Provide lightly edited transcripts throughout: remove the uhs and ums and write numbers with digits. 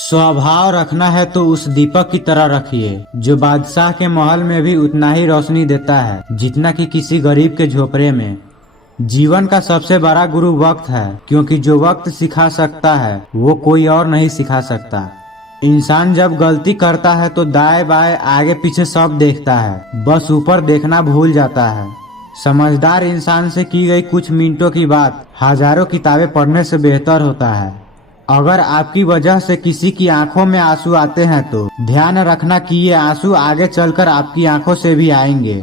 स्वभाव रखना है तो उस दीपक की तरह रखिए जो बादशाह के महल में भी उतना ही रोशनी देता है जितना कि किसी गरीब के झोपड़े में। जीवन का सबसे बड़ा गुरु वक्त है, क्योंकि जो वक्त सिखा सकता है वो कोई और नहीं सिखा सकता। इंसान जब गलती करता है तो दाएं बाएं आगे पीछे सब देखता है, बस ऊपर देखना भूल जाता है। समझदार इंसान से की गई कुछ मिनटों की बात हजारों किताबें पढ़ने से बेहतर होता है। अगर आपकी वजह से किसी की आंखों में आंसू आते हैं तो ध्यान रखना कि ये आंसू आगे चलकर आपकी आंखों से भी आएंगे।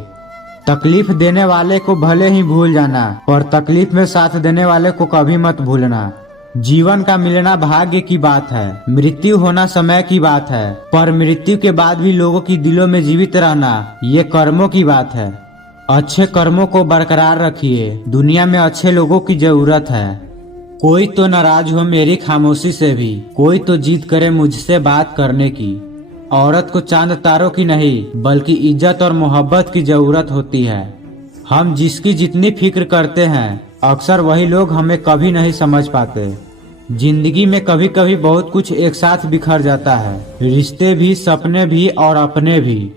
तकलीफ देने वाले को भले ही भूल जाना, पर तकलीफ में साथ देने वाले को कभी मत भूलना। जीवन का मिलना भाग्य की बात है, मृत्यु होना समय की बात है, पर मृत्यु के बाद भी लोगों की दिलों में जीवित रहना ये कर्मों की बात है। अच्छे कर्मों को बरकरार रखिए, दुनिया में अच्छे लोगों की जरूरत है। कोई तो नाराज हो मेरी खामोशी से भी, कोई तो जिद करे मुझसे बात करने की। औरत को चांद तारों की नहीं बल्कि इज्जत और मोहब्बत की जरूरत होती है। हम जिसकी जितनी फिक्र करते हैं अक्सर वही लोग हमें कभी नहीं समझ पाते। जिंदगी में कभी कभी बहुत कुछ एक साथ बिखर जाता है, रिश्ते भी, सपने भी और अपने भी।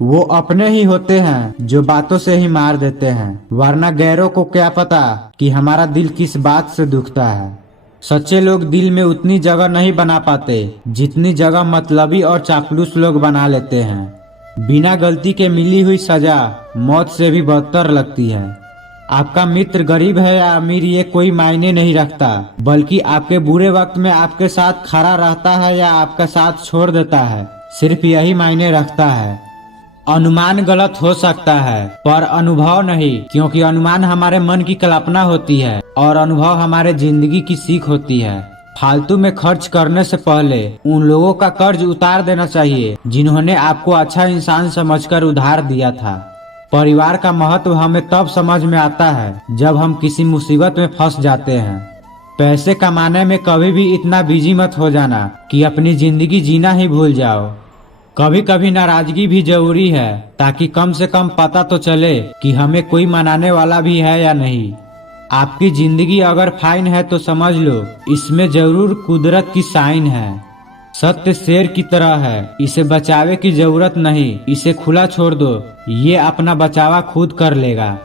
वो अपने ही होते हैं जो बातों से ही मार देते हैं, वरना गैरों को क्या पता कि हमारा दिल किस बात से दुखता है। सच्चे लोग दिल में उतनी जगह नहीं बना पाते जितनी जगह मतलबी और चापलूस लोग बना लेते हैं। बिना गलती के मिली हुई सजा मौत से भी बदतर लगती है। आपका मित्र गरीब है या अमीर ये कोई मायने नहीं रखता, बल्कि आपके बुरे वक्त में आपके साथ खड़ा रहता है या आपका साथ छोड़ देता है, सिर्फ यही मायने रखता है। अनुमान गलत हो सकता है पर अनुभव नहीं, क्योंकि अनुमान हमारे मन की कल्पना होती है और अनुभव हमारे जिंदगी की सीख होती है। फालतू में खर्च करने से पहले उन लोगों का कर्ज उतार देना चाहिए जिन्होंने आपको अच्छा इंसान समझकर उधार दिया था। परिवार का महत्व हमें तब समझ में आता है जब हम किसी मुसीबत में फंस जाते हैं। पैसे कमाने में कभी भी इतना बिजी मत हो जाना कि अपनी जिंदगी जीना ही भूल जाओ। कभी कभी नाराजगी भी जरूरी है, ताकि कम से कम पता तो चले कि हमें कोई मनाने वाला भी है या नहीं। आपकी जिंदगी अगर फाइन है तो समझ लो इसमें जरूर कुदरत की साइन है। सत्य शेर की तरह है, इसे बचावे की जरूरत नहीं, इसे खुला छोड़ दो, ये अपना बचावा खुद कर लेगा।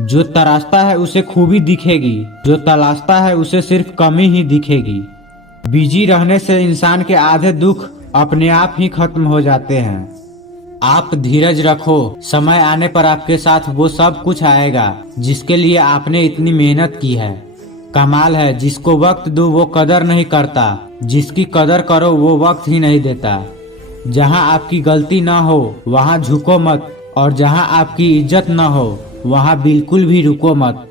जो तराशता है उसे खूबी दिखेगी, जो तलाशता है उसे सिर्फ कमी ही दिखेगी। बिजी रहने से इंसान के आधे दुख अपने आप ही खत्म हो जाते हैं। आप धीरज रखो, समय आने पर आपके साथ वो सब कुछ आएगा जिसके लिए आपने इतनी मेहनत की है। कमाल है जिसको वक्त दो वो कदर नहीं करता, जिसकी कदर करो वो वक्त ही नहीं देता। जहां आपकी गलती ना हो वहां झुको मत, और जहां आपकी इज्जत ना हो वहां बिल्कुल भी रुको मत।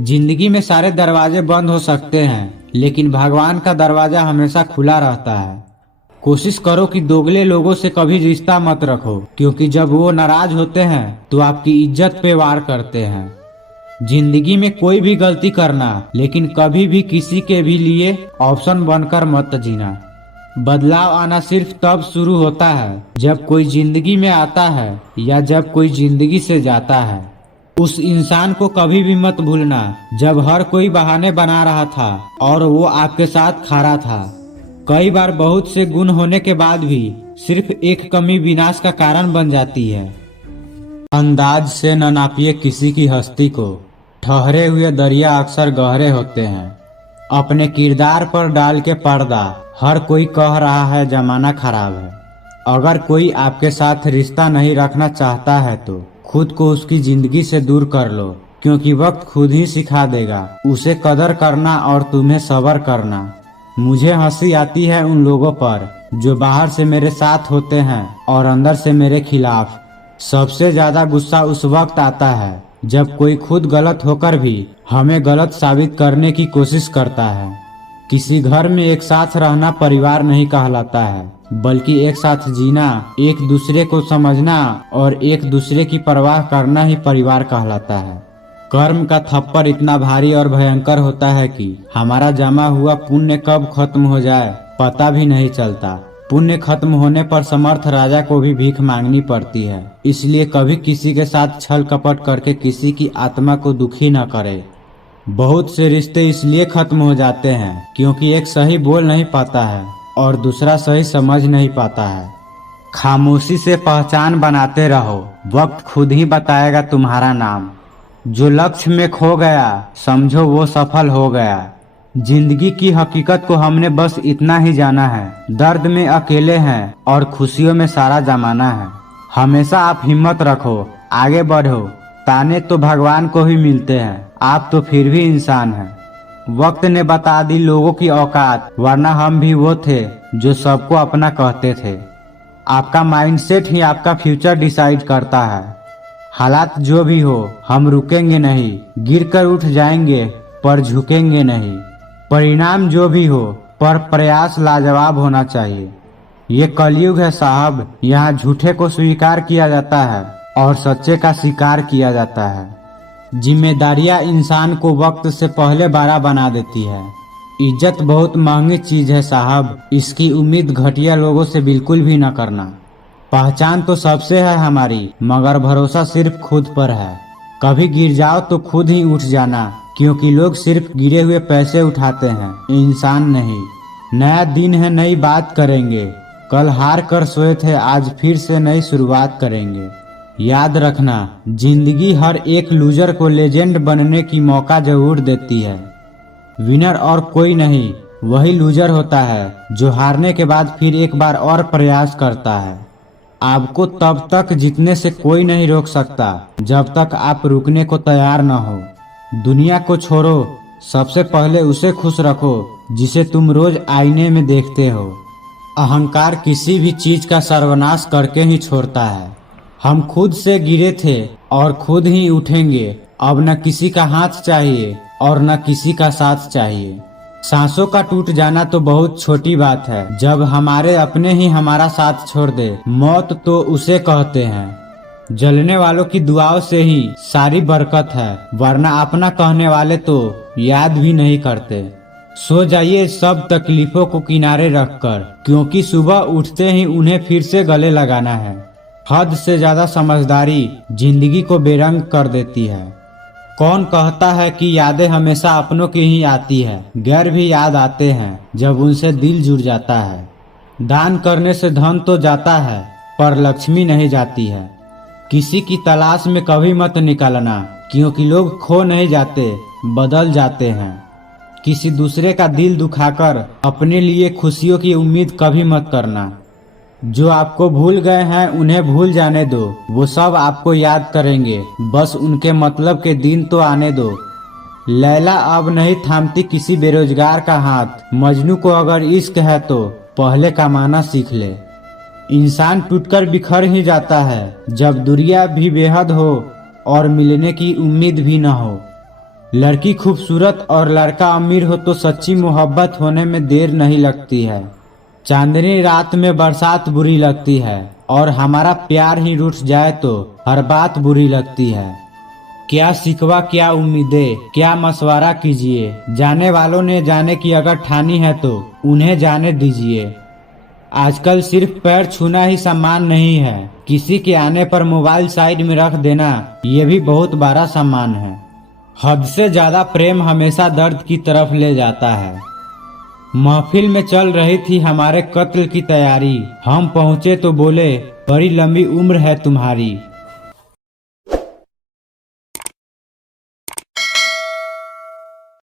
जिंदगी में सारे दरवाजे बंद हो सकते हैं, लेकिन भगवान का दरवाजा हमेशा खुला रहता है। कोशिश करो कि दोगले लोगों से कभी रिश्ता मत रखो, क्योंकि जब वो नाराज होते हैं तो आपकी इज्जत पे वार करते हैं। जिंदगी में कोई भी गलती करना, लेकिन कभी भी किसी के भी लिए ऑप्शन बनकर मत जीना। बदलाव आना सिर्फ तब शुरू होता है जब कोई जिंदगी में आता है या जब कोई जिंदगी से जाता है। उस इंसान को कभी भी मत भूलना जब हर कोई बहाने बना रहा था और वो आपके साथ खड़ा था। कई बार बहुत से गुण होने के बाद भी सिर्फ एक कमी विनाश का कारण बन जाती है। अंदाज से न नापिए किसी की हस्ती को, ठहरे हुए दरिया अक्सर गहरे होते हैं। अपने किरदार पर डाल के पर्दा, हर कोई कह रहा है जमाना खराब है। अगर कोई आपके साथ रिश्ता नहीं रखना चाहता है तो खुद को उसकी जिंदगी से दूर कर लो, क्योंकि वक्त खुद ही सिखा देगा उसे कदर करना और तुम्हें सब्र करना। मुझे हंसी आती है उन लोगों पर जो बाहर से मेरे साथ होते हैं और अंदर से मेरे खिलाफ। सबसे ज्यादा गुस्सा उस वक्त आता है जब कोई खुद गलत होकर भी हमें गलत साबित करने की कोशिश करता है। किसी घर में एक साथ रहना परिवार नहीं कहलाता है, बल्कि एक साथ जीना, एक दूसरे को समझना और एक दूसरे की परवाह करना ही परिवार कहलाता है। कर्म का थप्पड़ इतना भारी और भयंकर होता है कि हमारा जमा हुआ पुण्य कब खत्म हो जाए पता भी नहीं चलता। पुण्य खत्म होने पर समर्थ राजा को भी भीख मांगनी पड़ती है। इसलिए कभी किसी के साथ छल कपट करके किसी की आत्मा को दुखी न करे। बहुत से रिश्ते इसलिए खत्म हो जाते हैं क्योंकि एक सही बोल नहीं पाता है और दूसरा सही समझ नहीं पाता है। खामोशी से पहचान बनाते रहो, वक्त खुद ही बताएगा तुम्हारा नाम। जो लक्ष्य में खो गया समझो वो सफल हो गया। जिंदगी की हकीकत को हमने बस इतना ही जाना है, दर्द में अकेले हैं और खुशियों में सारा जमाना है। हमेशा आप हिम्मत रखो, आगे बढ़ो। ताने तो भगवान को ही मिलते हैं, आप तो फिर भी इंसान हैं। वक्त ने बता दी लोगों की औकात, वरना हम भी वो थे जो सबको अपना कहते थे। आपका माइंडसेट ही आपका फ्यूचर डिसाइड करता है। हालात जो भी हो हम रुकेंगे नहीं, गिरकर उठ जाएंगे पर झुकेंगे नहीं। परिणाम जो भी हो पर प्रयास लाजवाब होना चाहिए। ये कलयुग है साहब, यहाँ झूठे को स्वीकार किया जाता है और सच्चे का शिकार किया जाता है। जिम्मेदारियां इंसान को वक्त से पहले बड़ा बना देती है। इज्जत बहुत महंगी चीज है साहब, इसकी उम्मीद घटिया लोगों से बिल्कुल भी न करना। पहचान तो सबसे है हमारी, मगर भरोसा सिर्फ खुद पर है। कभी गिर जाओ तो खुद ही उठ जाना, क्योंकि लोग सिर्फ गिरे हुए पैसे उठाते हैं, इंसान नहीं। नया दिन है, नई बात करेंगे। कल हार कर सोए थे, आज फिर से नई शुरुआत करेंगे। याद रखना, जिंदगी हर एक लूजर को लेजेंड बनने की मौका जरूर देती है। विनर और कोई नहीं, वही लूजर होता है जो हारने के बाद फिर एक बार और प्रयास करता है। आपको तब तक जीतने से कोई नहीं रोक सकता जब तक आप रुकने को तैयार न हो। दुनिया को छोड़ो, सबसे पहले उसे खुश रखो जिसे तुम रोज आईने में देखते हो। अहंकार किसी भी चीज का सर्वनाश करके ही छोड़ता है। हम खुद से गिरे थे और खुद ही उठेंगे। अब न किसी का हाथ चाहिए और न किसी का साथ चाहिए। सांसों का टूट जाना तो बहुत छोटी बात है, जब हमारे अपने ही हमारा साथ छोड़ दे। मौत तो उसे कहते हैं। जलने वालों की दुआओं से ही सारी बरकत है, वरना अपना कहने वाले तो याद भी नहीं करते। सो जाइए सब तकलीफों को किनारे रखकर, क्योंकि सुबह उठते ही उन्हें फिर से गले लगाना है। हद से ज्यादा समझदारी जिंदगी को बेरंग कर देती है। कौन कहता है कि यादें हमेशा अपनों की ही आती है? गैर भी याद आते हैं जब उनसे दिल जुड़ जाता है। दान करने से धन तो जाता है पर लक्ष्मी नहीं जाती है। किसी की तलाश में कभी मत निकलना, क्योंकि लोग खो नहीं जाते, बदल जाते हैं। किसी दूसरे का दिल दुखाकर अपने लिए खुशियों की उम्मीद कभी मत करना। जो आपको भूल गए हैं उन्हें भूल जाने दो, वो सब आपको याद करेंगे, बस उनके मतलब के दिन तो आने दो। लैला अब नहीं थामती किसी बेरोजगार का हाथ, मजनू को अगर इश्क है तो पहले कमाना सीख ले। इंसान टूटकर बिखर ही जाता है जब दुनिया भी बेहद हो और मिलने की उम्मीद भी न हो। लड़की खूबसूरत और लड़का अमीर हो तो सच्ची मोहब्बत होने में देर नहीं लगती है। चांदनी रात में बरसात बुरी लगती है और हमारा प्यार ही रूठ जाए तो हर बात बुरी लगती है। क्या सिकवा क्या उम्मीदें, क्या मशवरा कीजिए। जाने वालों ने जाने की अगर ठानी है तो उन्हें जाने दीजिए। आजकल सिर्फ पैर छूना ही सम्मान नहीं है, किसी के आने पर मोबाइल साइड में रख देना ये भी बहुत बड़ा सम्मान है। हद से ज्यादा प्रेम हमेशा दर्द की तरफ ले जाता है। महफिल में चल रही थी हमारे कत्ल की तैयारी, हम पहुँचे तो बोले बड़ी लंबी उम्र है तुम्हारी।